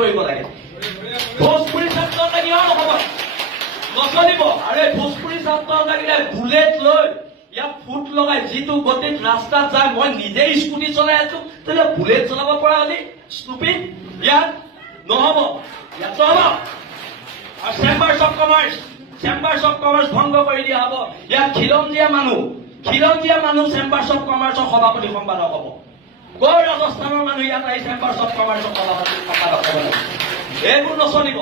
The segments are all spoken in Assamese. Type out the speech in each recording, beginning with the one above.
কৰিব লাগে। ভোজপুৰী ছাত্ৰ লাগিও নহ'ব, নচলিব। আৰু এই ভোজপুৰী ছাত্ৰ লাগিলে বুলেট লৈ ইয়াত ফুট লগাই যিটো গতিত ৰাস্তাত যায়, মই নিজেই স্কুটি চলাই আছো, তেতিয়া বুলেট চলাব পৰা হ'লে ষ্টুপিড ইয়াত নহ'ব, ইয়াত নহ'ব। আৰু চেম্বাৰ্ছ অফ কমাৰ্চ ভংগ কৰি দিয়া হ'ব। ইয়াত খিলঞ্জীয়া মানুহ চেম্বাৰ্ছ অফ কমাৰ্চৰ সভাপতি সম্পাদক হ'ব। কৰ ৰাজস্থানৰ মানুহ ইয়াত আহি চেম্বাৰ্ছ অফ কমাৰ্চৰ সভাপতি সম্পাদক হ'ব লাগে। এইবোৰ নচলিব,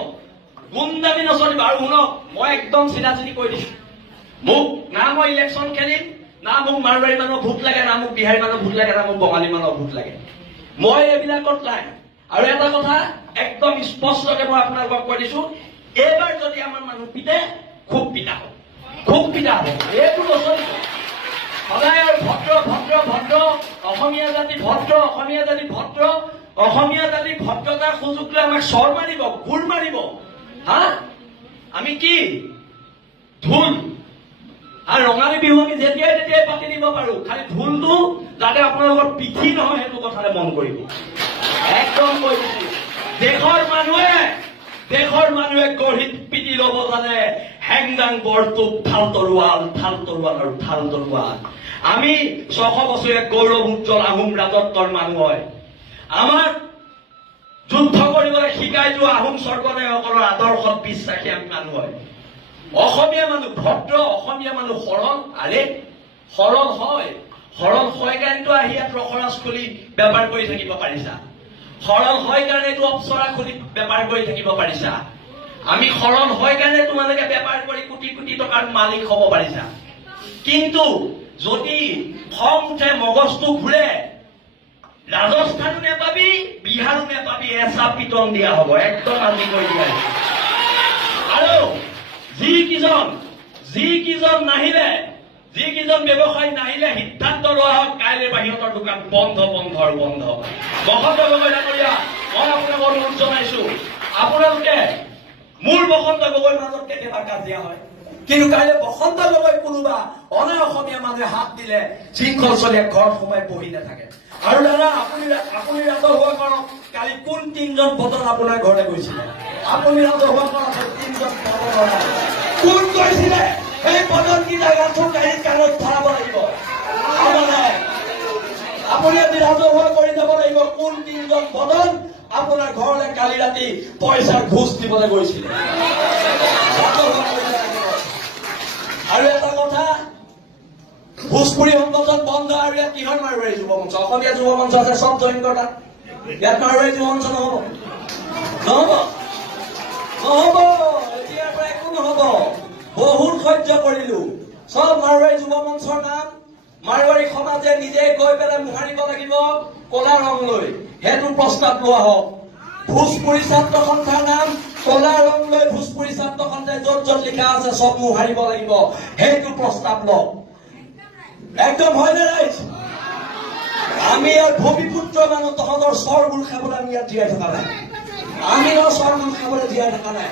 গুণ্ডামি নচলিব। আৰু শুনক, মই একদম চিধা-চিধি কৈ দিছো, মোক না মই ইলেকশ্যন খেলিম, না মোক মাৰোৱাৰী মানুহৰ ভোট লাগে, না মোক বিহাৰী মানুহৰ ভোট লাগে, না মোক বঙালী মানুহৰ ভোট লাগে। মই এইবিলাকত নাই। আৰু এটা কথা একদম স্পষ্টকে মই আপোনালোকক কৈ দিছো, এইবাৰ যদি আমাৰ মানুহ পিতে, খুব পিতা হ'ব, এইবোৰ নচলিব। সদায় আৰু ভদ্ৰ অসমীয়া জাতি ভদ্ৰতাৰ সুযোগ লৈ আমাক চৰ মাৰিব, গোৰ মাৰিব। আমি কি ঢোল আৰু ৰঙালী বিহু আমি যেতিয়াই তেতিয়াই পাতি দিব পাৰো, খালি ঢোলটো যাতে আপোনালোকৰ পিঠি নহয় সেইটো কথালে মন কৰিব। একদম কৈ দিছো, দেশৰ মানুহে গঢ়িত পিটি ল'ব জানে হেংদাং বৰটোপ ঠাল তৰোৱাল আৰু ঠাল তৰোৱাল। আমি 600 বছৰীয়া গৌৰৱ উজ্জ্বল আহোম ৰাজত্বৰ মানুহ হয়। আমাক যুদ্ধ কৰিবলৈ শিকাই যোৱা আহোম স্বৰ্গদেউসকলৰ আদৰ্শত বিশ্বাসী আমি মানুহ হয়। অসমীয়া মানুহ ভদ্ৰ, অসমীয়া মানুহ সৰল হয় কাৰণেতো আহি ইয়াত ৰসৰাজ খুলি বেপাৰ কৰি থাকিব পাৰিছা। সৰল হয় কাৰণেতো অপ্সৰা খুলি বেপাৰ কৰি থাকিব পাৰিছা। আমি সৰল হয় কাৰণে তোমালোকে বেপাৰ কৰি কোটি কোটি টকাৰ মালিক হ'ব পাৰিছা। কিন্তু যদি খং উঠে, মগজটো ঘূৰে, ৰাজস্থানো নেপাবি, বিহাৰো নেপাবি, এচা পিটন দিয়া হ'ব। একদম আজি কৈ দিয়া। আৰু যিকেইজন ব্যৱসায়ী নাহিলে সিদ্ধান্ত লোৱা হওক, কাইলৈ বাহিৰতৰ দোকান বন্ধ। বসন্ত গগৈ ডাঙৰীয়া, মই আপোনাক অনুৰোধ জনাইছো, আপোনালোকে মোৰ বসন্ত গগৈৰ মাজত কেতিয়াবা কাজিয়া হয়, কিন্তু কাইলৈ বসন্ত গগৈ কোনোবা অনা অসমীয়া মানুহে হাত দিলে শৃংখল চলিয়া ঘৰত সোমাই বহি নাথাকে। আৰু দাদা, আপুনি ৰাজহুৱা কৰক, কালি কোন 3জন বটন আপোনাৰ ঘৰলৈ গৈছিলে? আপুনি ৰাজহুৱা কৰক, 3জন বটন কোন গৈছিলে? এই বটনকেইটা গাঁঠো গাড়ীত কাণত ভৰাব লাগিব। আপুনি আজি ৰাজহুৱা কৰি যাব লাগিব, কোন 3জন বটন আপোনাৰ ঘৰলৈ কালি ৰাতি পইচাৰ ঘোষ দিবলৈ গৈছিলে। আৰু এটা কথা, ভোজপুৰী সংগঠন বন্ধ। আৰু ইয়াত কিহৰ মাৰোৱাৰী যুৱ মঞ্চ? অসমীয়া যুৱ মঞ্চ আছে, চব জইন কৰা। ইয়াত মাৰোৱাৰী যুৱ মঞ্চ নহ'ব। এতিয়াৰ পৰা একো নহ'ব। বহুত সহ্য কৰিলো। চব মাৰোৱাৰী যুৱ মঞ্চৰ নাম মাৰোৱাৰী সমাজে নিজে গৈ পেলাই মোহাৰিব লাগিব কলা ৰং লৈ। সেইটো প্ৰস্তাৱ লোৱা হওক। ভোজপুৰী ছাত্ৰ সন্থাৰ নাম কলা ৰং লৈ ভোজপুৰী ছাত্ৰ সন্থাই য'ত লিখা আছে চব মোহাৰিব লাগিব। সেইটো প্ৰস্তাৱ লওক। একদম হয় নে ৰাইজ? আমি ইয়াৰ ভূমিপুত্ৰ মানুহ, তহঁতৰ চৰবোৰ খাবলৈ আমি ইয়াত জীয়াই থকা নাই। আমি চৰবোৰ খাবলৈ জীয়াই থকা নাই।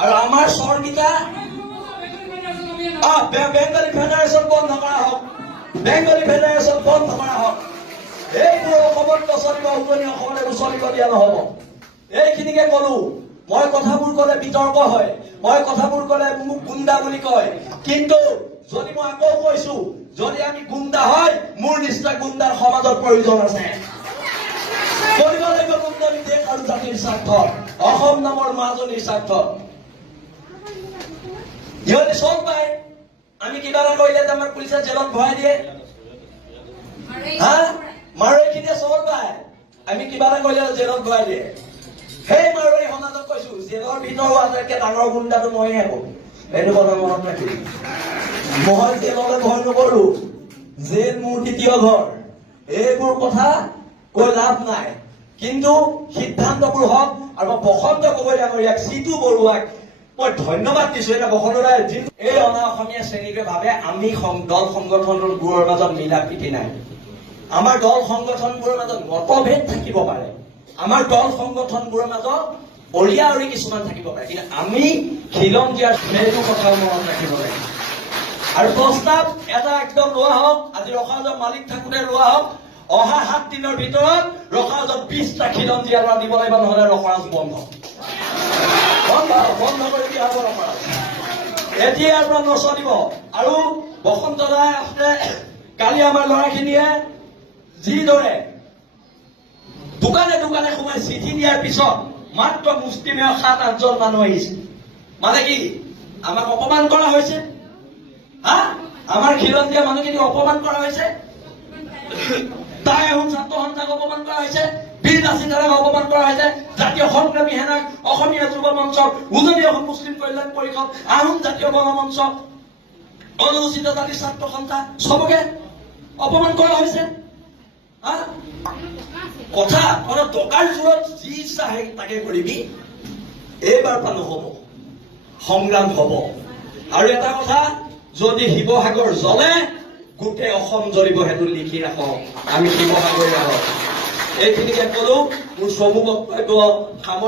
আৰু আমাৰ চৰকেইটা বেংগলী ফেডাৰেশ্যন বন্ধ কৰা হওক। এইবোৰ অসমত নচলিব, উজনি অসমত এইবোৰ চলিব দিয়া নহ'ব। এইখিনিকে কলো। মই কথাবোৰ ক'লে বিতৰ্ক হয়, মই কথাবোৰ ক'লে মোক গুণ্ডা বুলি কয়। কিন্তু যদি মই আকৌ কৈছো, যদি আমি গুণ্ডা হয়, মোৰ নিচিনা গুণ্ডাৰ সমাজৰ প্ৰয়োজন আছে। কৰিব লাগিব গুণ্ডামি দেশ আৰু জাতিৰ স্বাৰ্থত, অসম নামৰ মাজনীৰ স্বাৰ্থত। ইহঁতে চব পায়। আমি কিবা এটা কৰিলে আমাক পুলিচে জেলত ভৰাই দিয়ে। মাৰোৱাৰীখিনিয়ে চব পায়। আমি কিবা এটা কৰিলে জেলত ভৰাই দিয়ে। সেই মাৰোৱাৰী সমাজক কৈছো, জেলৰ ভিতৰৰ আটাইতকৈ ডাঙৰ গুণ্ডাটো মইহে হ'ব। এইটো কথা মনত ৰাখিবি। মই জেললৈ ভয় নকৰো, জেল মোৰ দ্বিতীয় ঘৰ। এইবোৰ কথা কৈ লাভ নাই। কিন্তু সিদ্ধান্তবোৰ হওক। আৰু বসন্ত গগৈ ডাঙৰীয়াক, চিতু বৰুৱাক মই ধন্যবাদ দিছো। এটা বসন্তদাই এই অনা অসমীয়া শ্ৰেণীটোৱে ভাবে আমি দল সংগঠনবোৰৰ মাজত মিলা প্ৰীতি নাই। আমাৰ দল সংগঠনবোৰৰ মাজত মতভেদ থাকিব পাৰে, আমাৰ দল সংগঠনবোৰৰ মাজত অলিয়া অৰি কিছুমান থাকিব পাৰে, কিন্তু আমি খিলঞ্জীয়াৰ সেইটো কথা মনত ৰাখিব লাগে। আৰু প্ৰস্তাৱ এটা একদম লোৱা হওক। আজি ৰখাজৰ মালিক থাকোঁতে লোৱা হওক, অহা 7 দিনৰ ভিতৰত ৰখাজত 20টা খিলঞ্জীয়াৰ পৰা দিব লাগিব, নহলে ৰখৰাজ বন্ধ কৰি দিয়া হ'ব ৰখৰাজ। এতিয়াৰ পৰা নচলিব। আৰু বসন্ত দাই আছে, কালি আমাৰ ল'ৰাখিনিয়ে যিদৰে দোকানে দোকানে সোমাই চিঠি দিয়াৰ পিছত মাত্ৰ মুষ্টিমেয় 7-8জন মানুহ আহিছে। মানে কি আমাক অপমান কৰা হৈছে? হা, আমাৰ খিলঞ্জীয়া মানুহখিনিক অপমান কৰা হৈছে, তাই আহোম ছাত্ৰ সন্থাক অপমান কৰা হৈছে, বীৰ নাচিদাৰক অপমান কৰা হৈছে, জাতীয় সংগ্ৰামী সেনাক, অসমীয়া যুৱ মঞ্চক, উজনি অসম মুছলিম কল্যাণ পৰিষদ, আহোম জাতীয় গণমঞ্চ, অনুসূচিত জাতি ছাত্ৰ সন্থা, চবকে অপমান কৰা হৈছে। কথা টকাৰ জোৰত যি ইচ্ছা তাকে কৰিবি। এইবাৰ পৰা নহব, সংগ্ৰাম হব। আৰু এটা কথা, যদি শিৱসাগৰ জ্বলে গোটেই অসম জ্বলিব, সেইটো লিখি ৰাখক। আমি শিৱসাগৰ ৰাখক। এইখিনিকে কলো, মোৰ চমু বক্তব্য সামৰি